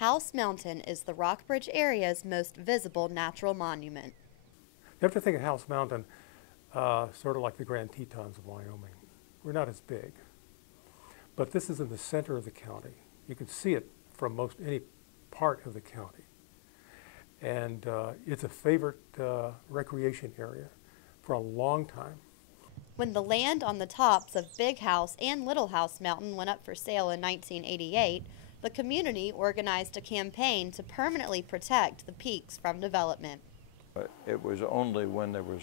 House Mountain is the Rockbridge area's most visible natural monument. You have to think of House Mountain sort of like the Grand Tetons of Wyoming. We're not as big, but this is in the center of the county. You can see it from most any part of the county. And it's a favorite recreation area for a long time. When the land on the tops of Big House and Little House Mountain went up for sale in 1988, the community organized a campaign to permanently protect the peaks from development. It was only when there was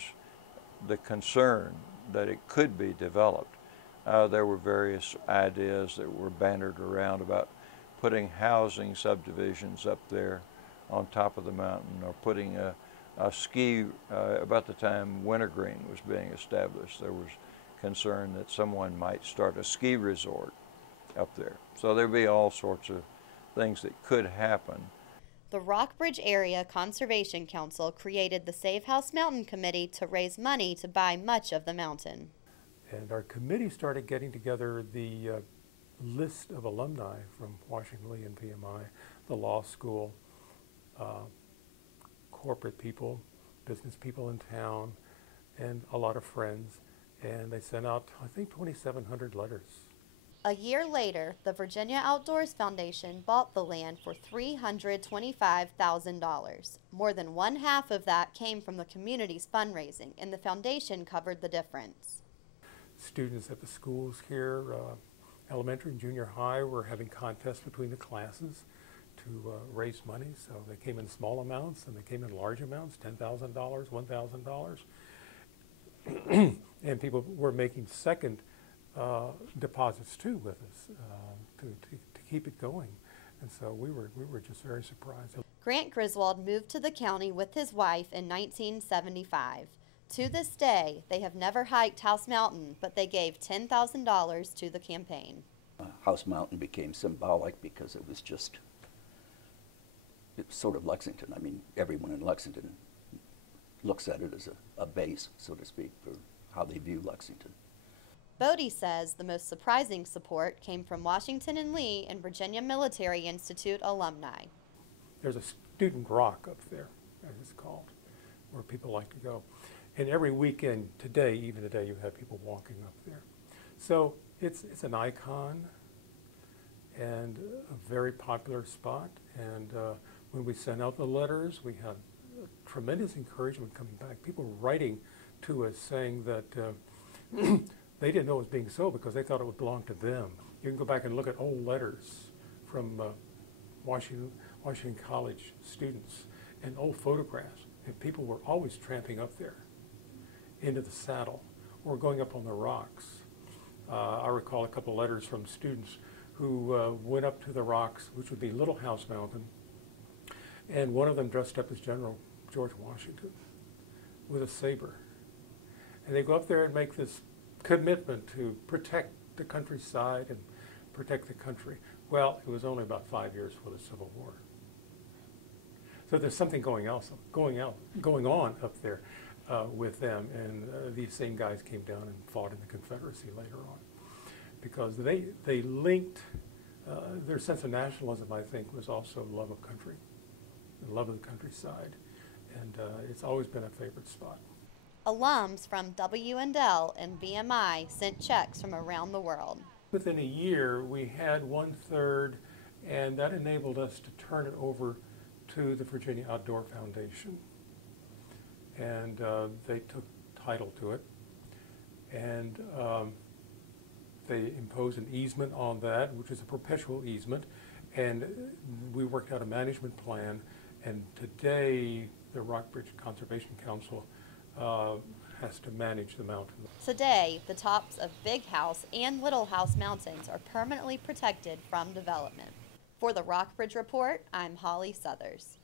the concern that it could be developed. There were various ideas that were bandied around about putting housing subdivisions up there on top of the mountain, or putting a ski, about the time Wintergreen was being established, there was concern that someone might start a ski resort up there. So there'd be all sorts of things that could happen. The Rockbridge Area Conservation Council created the Save House Mountain Committee to raise money to buy much of the mountain. And our committee started getting together the list of alumni from Washington Lee and VMI, the law school, corporate people, business people in town, and a lot of friends. And they sent out, I think, 2,700 letters. A year later, the Virginia Outdoors Foundation bought the land for $325,000. More than one half of that came from the community's fundraising, and the foundation covered the difference. Students at the schools here, elementary and junior high, were having contests between the classes to raise money. So they came in small amounts and they came in large amounts, $10,000, $1,000. And people were making second deposits too with us to keep it going. And so we were just very surprised. Grant Griswold moved to the county with his wife in 1975. To this day, they have never hiked House Mountain, but they gave $10,000 to the campaign. House Mountain became symbolic because it was sort of Lexington. I mean, everyone in Lexington looks at it as a base, so to speak, for how they view Lexington. Bodie says the most surprising support came from Washington and Lee and Virginia Military Institute alumni. There's a student rock up there, as it's called, where people like to go. And every weekend today, even today, you have people walking up there. So it's an icon and a very popular spot. And when we sent out the letters, we had tremendous encouragement coming back. People writing to us saying that they didn't know it was being sold because they thought it would belong to them. You can go back and look at old letters from Washington College students and old photographs. And people were always tramping up there into the saddle or going up on the rocks. I recall a couple of letters from students who went up to the rocks, which would be Little House Mountain, and one of them dressed up as General George Washington with a saber. And they go up there and make this commitment to protect the countryside and protect the country. Well, it was only about 5 years for the Civil War. So there's something going on up there with them, and these same guys came down and fought in the Confederacy later on, because they linked their sense of nationalism, I think, was also love of country, and love of the countryside, and it's always been a favorite spot. Alums from W&L and VMI sent checks from around the world. Within a year, we had 1/3, and that enabled us to turn it over to the Virginia Outdoor Foundation. And they took title to it, and they imposed an easement on that, which is a perpetual easement, and we worked out a management plan, and today the Rockbridge Conservation Council has to manage the mountain. Today, the tops of Big House and Little House Mountains are permanently protected from development. For the Rockbridge Report, I'm Holly Southers.